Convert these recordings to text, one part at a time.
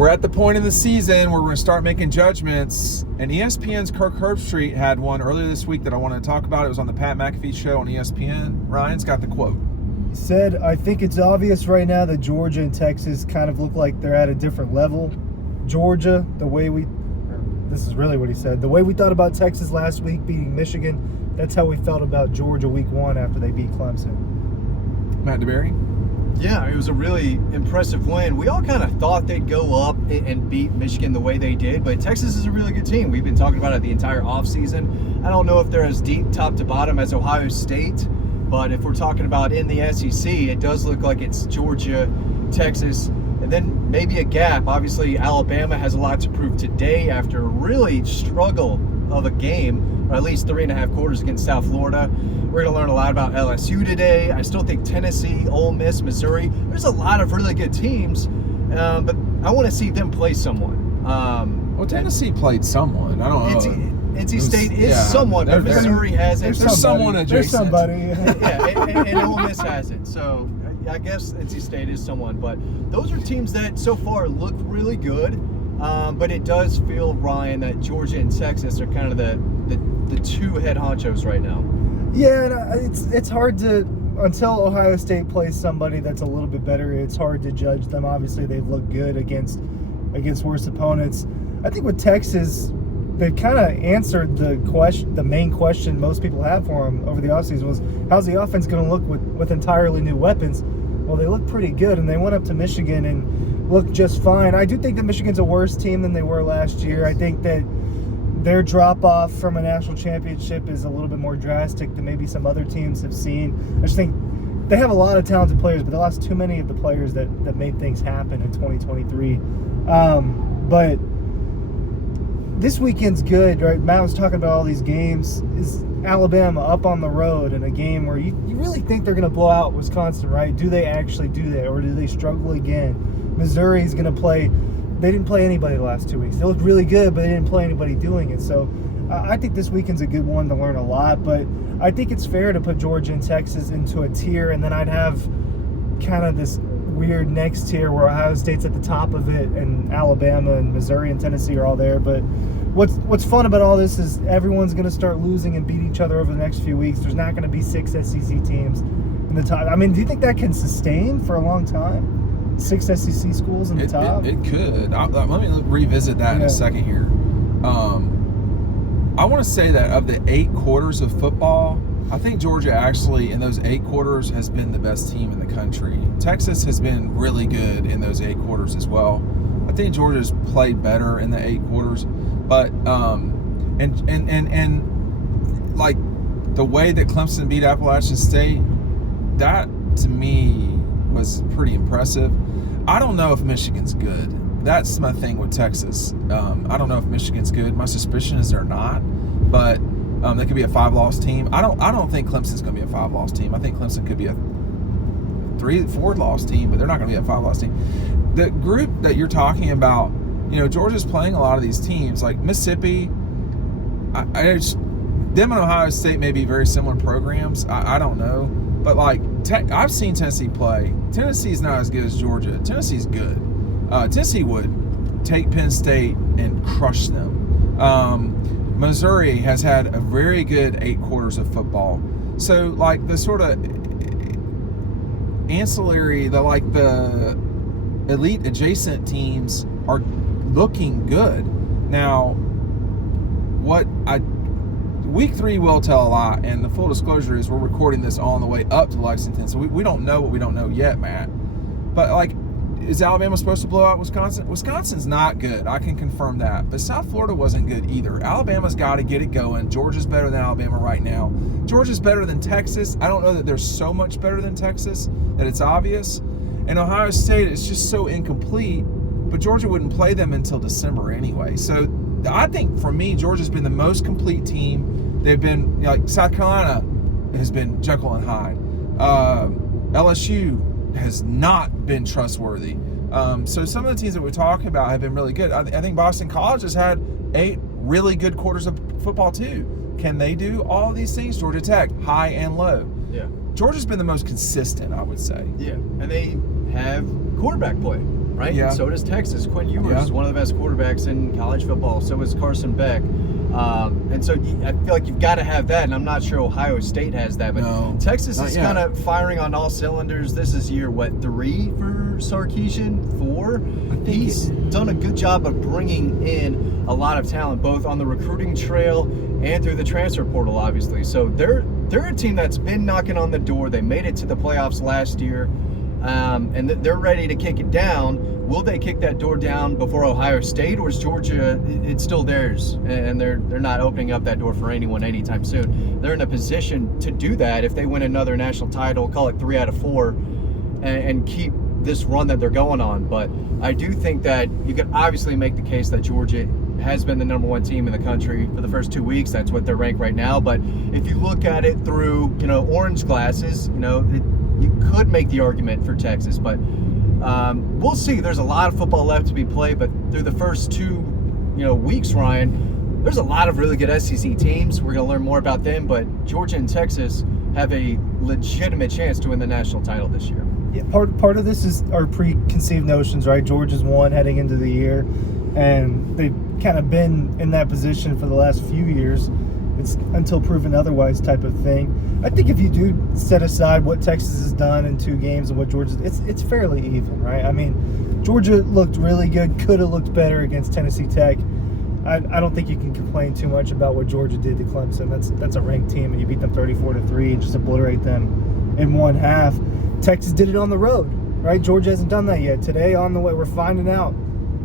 We're at the point in the season where we're going to start making judgments. And ESPN's Kirk Herbstreit had one earlier this week that I wanted to talk about. It was on the Pat McAfee show on ESPN. Ryan's got the quote. He said, I think it's obvious right now that Georgia and Texas kind of look like they're at a different level. Georgia, this is really what he said, the way we thought about Texas last week beating Michigan, that's how we felt about Georgia week 1 after they beat Clemson. Matt DeBerry? Yeah, it was a really impressive win. We all kind of thought they'd go up and beat Michigan the way they did, but Texas is a really good team. We've been talking about it the entire offseason. I don't know if they're as deep top to bottom as Ohio State, but if we're talking about in the SEC, it does look like it's Georgia, Texas, and then maybe a gap. Obviously, Alabama has a lot to prove today after a really struggle of a game, or at least 3.5 quarters against South Florida. We're going to learn a lot about LSU today. I still think Tennessee, Ole Miss, Missouri, there's a lot of really good teams, but I want to see them play someone. Well, Tennessee played someone. I don't know. NC State is someone, but Missouri hasn't. There's someone adjacent. There's somebody. Yeah, and Ole Miss hasn't. So I guess NC State is someone. But those are teams that so far look really good. But it does feel, Ryan, that Georgia and Texas are kind of the two head honchos right now. Yeah, and it's hard to, until Ohio State plays somebody that's a little bit better, it's hard to judge them. Obviously, they've looked good against worse opponents. I think with Texas, they've kind of answered the main question most people have for them over the offseason was, how's the offense going to look with entirely new weapons? Well, they look pretty good, and they went up to Michigan and looked just fine. I do think that Michigan's a worse team than they were last year. I think that their drop-off from a national championship is a little bit more drastic than maybe some other teams have seen. I just think they have a lot of talented players, but they lost too many of the players that made things happen in 2023. But this weekend's good, right? Matt was talking about all these games. Is Alabama up on the road in a game where you really think they're going to blow out Wisconsin, right? Do they actually do that, or do they struggle again? Missouri's going to play. They didn't play anybody the last 2 weeks. They looked really good, but they didn't play anybody doing it. So I think this weekend's a good one to learn a lot. But I think it's fair to put Georgia and Texas into a tier, and then I'd have kind of this weird next tier where Ohio State's at the top of it, and Alabama and Missouri and Tennessee are all there. But what's fun about all this is everyone's going to start losing and beat each other over the next few weeks. There's not going to be 6 SEC teams in the top. I mean, do you think that can sustain for a long time? 6 SEC schools in the top? It could. Let me revisit that in a second here. I want to say that of the 8 quarters of football, I think Georgia actually in those 8 quarters has been the best team in the country. Texas has been really good in those 8 quarters as well. I think Georgia's played better in the 8 quarters, but and like the way that Clemson beat Appalachian State, that to me was pretty impressive. I don't know if Michigan's good. That's my thing with Texas. I don't know if Michigan's good. My suspicion is they're not, but they could be a 5-loss team. I don't think Clemson's going to be a 5-loss team. I think Clemson could be a 3-4-loss team, but they're not going to be a 5-loss team. The group that you're talking about, Georgia's playing a lot of these teams like Mississippi. Them and Ohio State may be very similar programs. I don't know, but like I've seen Tennessee play. Tennessee's not as good as Georgia. Tennessee's good. Tennessee would take Penn State and crush them. Missouri has had a very good 8 quarters of football. So like the sort of ancillary, the elite adjacent teams are looking good. Now, Week 3 will tell a lot, and the full disclosure is we're recording this on the way up to Lexington, so we don't know what we don't know yet, Matt. But, like, is Alabama supposed to blow out Wisconsin? Wisconsin's not good. I can confirm that. But South Florida wasn't good either. Alabama's got to get it going. Georgia's better than Alabama right now. Georgia's better than Texas. I don't know that they're so much better than Texas that it's obvious. And Ohio State is just so incomplete, but Georgia wouldn't play them until December anyway. So I think, for me, Georgia's been the most complete team. They've been, like, South Carolina has been Jekyll and Hyde. LSU has not been trustworthy. So some of the teams that we talk about have been really good. I think Boston College has had 8 really good quarters of football too. Can they do all of these things? Georgia Tech, high and low. Yeah. Georgia's been the most consistent, I would say. Yeah, and they have quarterback play. right? Yeah. And so does Texas. Quinn Ewers is one of the best quarterbacks in college football. So is Carson Beck. And so I feel like you've got to have that, and I'm not sure Ohio State has that. But No, Texas not is yet. kind of firing on all cylinders. This is year, 3 for Sarkisian? 4? He's done a good job of bringing in a lot of talent, both on the recruiting trail and through the transfer portal, obviously. So they're a team that's been knocking on the door. They made it to the playoffs last year, and they're ready to kick it down. Will they kick that door down before Ohio State, or is Georgia, it's still theirs, and they're not opening up that door for anyone anytime soon? They're in a position to do that if they win another national title, call it 3 out of 4, and keep this run that they're going on. But I do think that you could obviously make the case that Georgia has been the number 1 team in the country for the first 2 weeks. That's what they're ranked right now. But if you look at it through, orange glasses, you could make the argument for Texas. But we'll see. There's a lot of football left to be played. But through the first 2, weeks, Ryan, there's a lot of really good SEC teams. We're going to learn more about them. But Georgia and Texas have a legitimate chance to win the national title this year. Yeah, part of this is our preconceived notions, right? Georgia's won heading into the year, and they've kind of been in that position for the last few years. It's until proven otherwise type of thing. I think if you do set aside what Texas has done in 2 games and what Georgia's, it's fairly even, right? I mean, Georgia looked really good, could have looked better against Tennessee Tech. I don't think you can complain too much about what Georgia did to Clemson. That's a ranked team, and you beat them 34-3 and just obliterate them in one half. Texas did it on the road, right? Georgia hasn't done that yet. Today on the way, we're finding out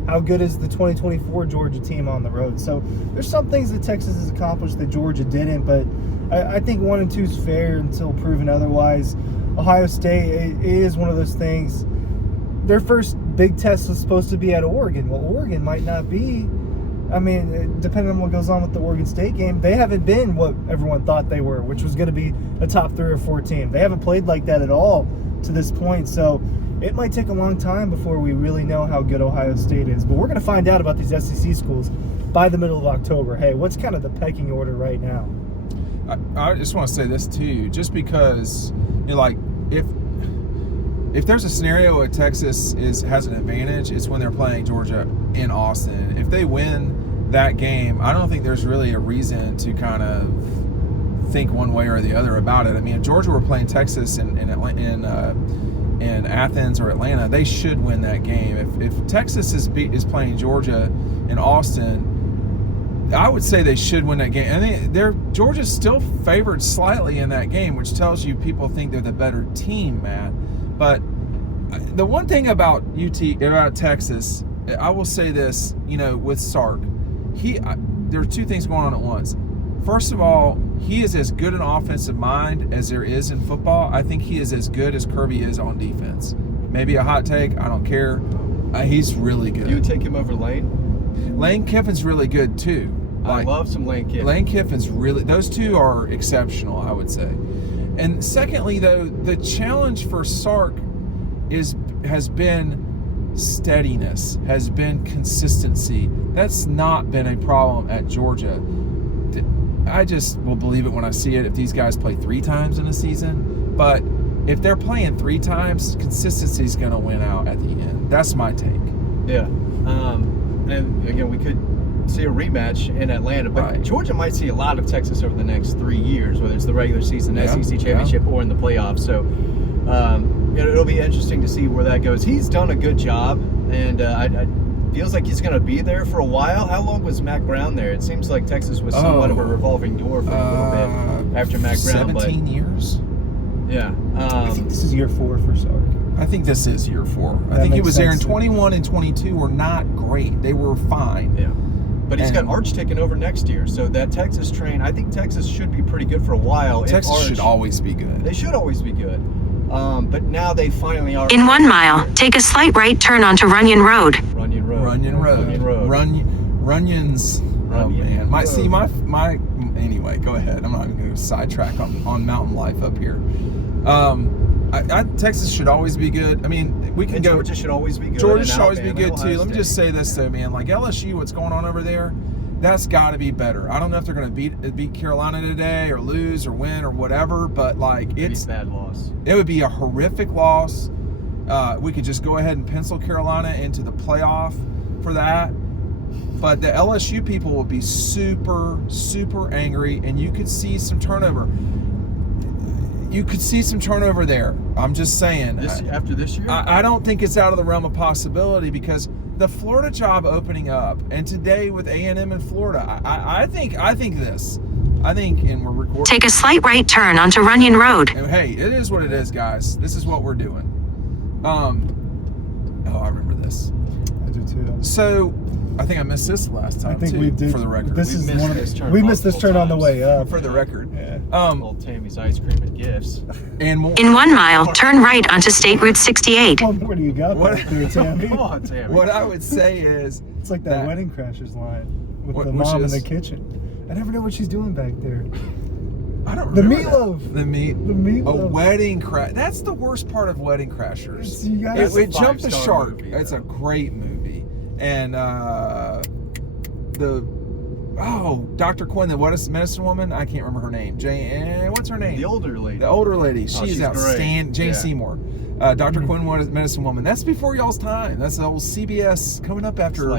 how good is the 2024 Georgia team on the road. So there's some things that Texas has accomplished that Georgia didn't, but I think 1 and 2 is fair until proven otherwise. Ohio State is one of those things. Their first big test was supposed to be at Oregon. Well, Oregon might not be. I mean, depending on what goes on with the Oregon State game, they haven't been what everyone thought they were, which was going to be a top 3 or 4 team. They haven't played like that at all to this point, so it might take a long time before we really know how good Ohio State is. But we're going to find out about these SEC schools by the middle of October. Hey, what's kind of the pecking order right now? I just want to say this too, just because, if there's a scenario where Texas has an advantage, it's when they're playing Georgia in Austin. If they win that game, I don't think there's really a reason to kind of think one way or the other about it. I mean, if Georgia were playing Texas in Athens or Atlanta, they should win that game. If Texas is playing Georgia in Austin, I would say they should win that game. And Georgia's still favored slightly in that game, which tells you people think they're the better team, Matt. But the one thing about Texas, I will say this, with Sark, there are 2 things going on at once. First of all, he is as good an offensive mind as there is in football. I think he is as good as Kirby is on defense. Maybe a hot take, I don't care. He's really good. You would take him over Lane? Lane Kiffin's really good too. I love some Lane Kiffin. Lane Kiffin's really, those 2 are exceptional, I would say. And secondly, though, the challenge for Sark has been steadiness, has been consistency. That's not been a problem at Georgia. I just will believe it when I see it if these guys play 3 times in a season. But if they're playing 3 times, consistency is going to win out at the end. That's my take. Yeah. And again, we could see a rematch in Atlanta, but Right. Georgia might see a lot of Texas over the next 3 years, whether it's the regular season, SEC championship, or in the playoffs. So it'll be interesting to see where that goes. He's done a good job, and I feels like he's going to be there for a while. How long was Mac Brown there? It seems like Texas was somewhat of a revolving door for a little bit after Mac Brown. 17 years? Yeah. I think this is year 4 for Sark. I think this is year 4. I That think he makes was there in sense. 21 and 22 were not great. They were fine. Yeah. But he's got And- Arch taking over next year. So that Texas train, I think Texas should be pretty good for a while. If Texas Arch- should always be good. They should always be good. But now they finally are. In 1 mile, take a slight right turn onto Runyon Road. Runyon Road. Runyon Road. Runyon Road. Runyons. Oh Runyon man. Road. My anyway, go ahead. I'm not even going to sidetrack on mountain life up here. Texas should always be good. I mean, we can And go. Georgia should always be good. Georgia and should always be Alabama good and too. Ohio Let me State. just say this though, man. Like LSU, what's going on over there? That's got to be better. I don't know if they're going to beat Carolina today or lose or win or whatever, but like Maybe it's a bad loss. it would be a horrific loss. We could just go ahead and pencil Carolina into the playoff for that. But the LSU people will be super, super angry, and you could see some turnover. You could see some turnover there. I'm just saying. After this year? I don't think it's out of the realm of possibility because the Florida job opening up, and today with A&M in Florida, I think this. I think, and we're recording. Take a slight right turn onto Runyon Road. And hey, it is what it is, guys. This is what we're doing. Oh, I remember this. I do too. So, I think I missed this last time. I think too, we did. For the record, This We is missed one of this turn we missed this turn on the multiple way up. for the record. Yeah. Old Tammy's ice cream and gifts. And more. In 1 mile, turn right onto State Route 68. What more do you got What- back there, Tammy? Come on, Tammy. What I would say is, It's like that Wedding Crashers line with the Which mom in is? the kitchen. I never know what she's doing back there. I don't The remember meatloaf. that. The meat. The A meatloaf. wedding crash. That's the worst part of Wedding Crashers. You gotta- It jumped the 5-star shark. movie, It's though. a great movie. And Dr. Quinn, the medicine woman. I can't remember her name. What's her name? The older lady. The older lady. She's she's outstanding. great. Jane Yeah. Seymour. Dr. Quinn, medicine woman. That's before y'all's time. That's the old CBS coming up after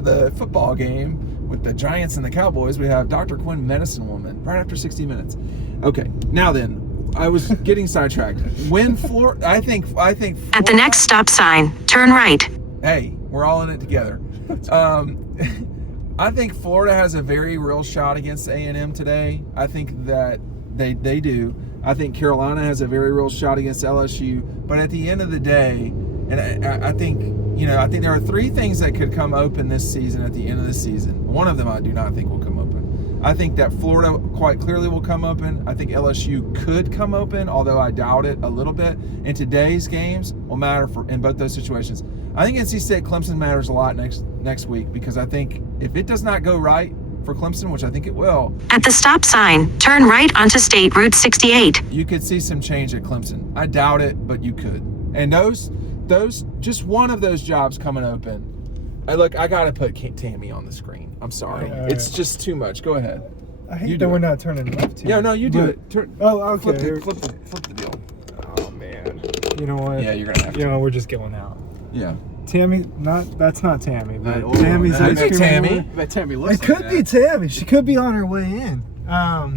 the football game with the Giants and the Cowboys. We have Dr. Quinn, medicine woman, right after 60 Minutes. Okay, now then, I was getting sidetracked. When Florida, I think. At the next stop sign, turn right. Hey, we're all in it together. I think Florida has a very real shot against A&M today. I think that they do. I think Carolina has a very real shot against LSU. But at the end of the day, and I think there are 3 things that could come open this season at the end of the season. One of them I do not think will come open. I think that Florida quite clearly will come open. I think LSU could come open, although I doubt it a little bit. And today's games will matter in both those situations. I think NC State Clemson matters a lot next week because I think if it does not go right for Clemson, which I think it will, At the stop sign, turn right onto State Route 68. you could see some change at Clemson. I doubt it, but you could. And those just one of those jobs coming open. I got to put Tammy on the screen. I'm sorry. All right. It's just too much. Go ahead. I You hate do that we're it. not turning left here. Yeah, no, you do But- it. Turn. Oh, okay. Flip the deal. Oh man. You know what? Yeah, you're gonna have to. You know, we're just going out. Yeah. Tammy, that's not Tammy, but Oh, Tammy's that ice could cream. be Tammy. anywhere. But Tammy looks It could be Tammy. She could be on her way in.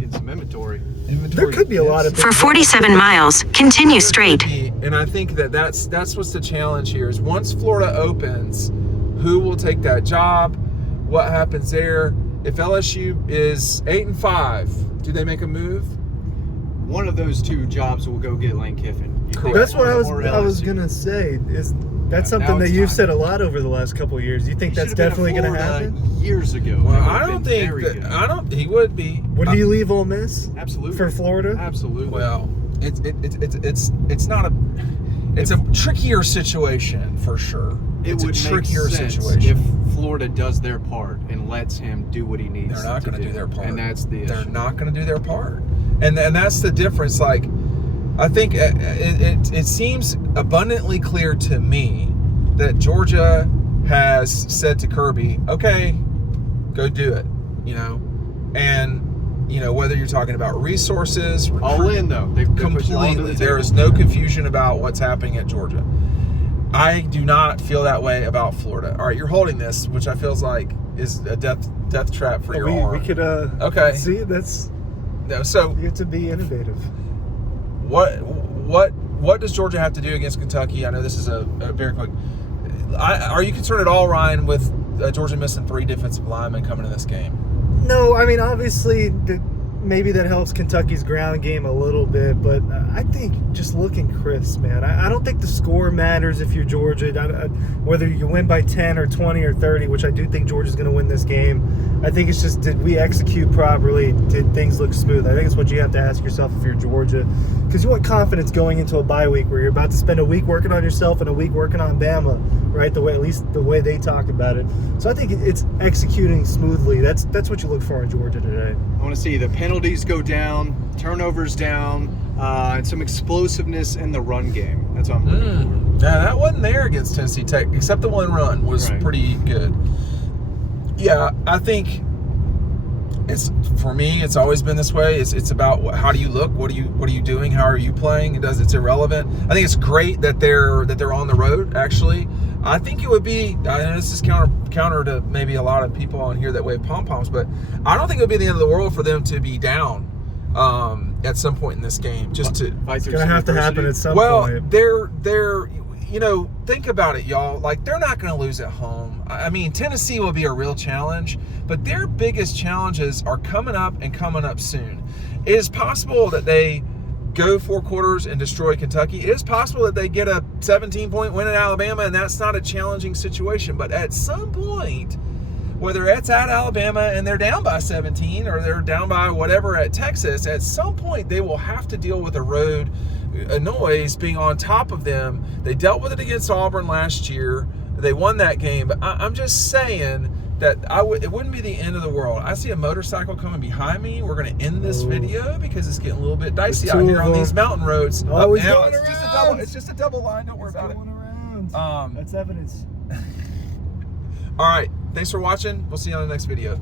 Get some inventory. There could be a lot of For 47 miles, continue straight. And I think that's what's the challenge here is once Florida opens, who will take that job? What happens there? If LSU is 8-5, do they make a move? One of those 2 jobs will go get Lane Kiffin. You think That's what I was or LSU? gonna say. Is that's Yeah, now something that it's you've time. said a lot over the last couple of years. Do you think He that's should have definitely been gonna at Florida happen? years ago. Well, It would I have don't been think very that. good. He would be. Would he leave Ole Miss Absolutely. for Florida? Absolutely. Well, it's not a. It's a trickier situation for sure. It It's would a make trickier sense situation. if Florida does their part and lets him do what he needs. They're not going to do their part. and that's the They're issue. not going to do their part, and that's the difference. Like, I think it seems abundantly clear to me that Georgia has said to Kirby, "Okay, go do it," and whether you're talking about resources, All in though. They've pushed it all to completely. the There table. is no confusion about what's happening at Georgia. I do not feel that way about Florida. All right, you're holding this, which I feels like is a death trap for your arm. We could Okay. see that's No, so you have to be innovative. what does Georgia have to do against Kentucky? I know this is a very quick. Are you concerned at all, Ryan, with Georgia missing 3 defensive linemen coming in this game? No, I mean obviously maybe that helps Kentucky's ground game a little bit, but I think just looking crisp, man. I don't think the score matters if you're Georgia. Whether you win by 10 or 20 or 30, which I do think Georgia's going to win this game. I think it's just, did we execute properly? Did things look smooth? I think it's what you have to ask yourself if you're Georgia, because you want confidence going into a bye week where you're about to spend a week working on yourself and a week working on Bama, right? At least the way they talk about it. So I think it's executing smoothly. That's what you look for in Georgia today. I want to see the penalties go down, turnovers down, and some explosiveness in the run game. That's what I'm looking Yeah, that wasn't there against Tennessee Tech, except the one run was Right. pretty good. Yeah, I think it's for me. It's always been this way. It's about how do you look? What are you doing? How are you playing? It's irrelevant. I think it's great that they're on the road. Actually, I think it would be. I know this is counter to maybe a lot of people on here that wave pom poms, but I don't think it would be the end of the world for them to be down at some point in this game. Just to it's gonna have to happen at some point. They're think about it, y'all. Like, they're not going to lose at home. I mean, Tennessee will be a real challenge, but their biggest challenges are coming up soon. It is possible that they go 4 quarters and destroy Kentucky. It is possible that they get a 17-point win at Alabama, and that's not a challenging situation. But at some point, whether it's at Alabama and they're down by 17 or they're down by whatever at Texas, at some point they will have to deal with a road noise being on top of them. They dealt with it against Auburn last year. They won that game. But I'm just saying that it wouldn't be the end of the world. I see a motorcycle coming behind me. We're going to end this video because it's getting a little bit dicey out here on these mountain roads. Oh, it's now, going around. it's just a double line. Don't worry about it. That's evidence. All right. Thanks for watching. We'll see you on the next video.